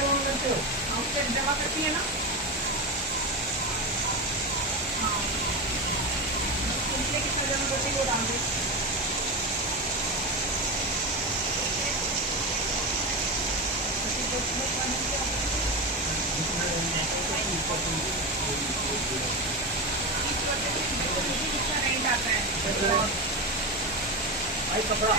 Outlet जमा करती है ना। हाँ, कितना जमा करती है वो डाल दे। रेंट आता है भाई कपड़ा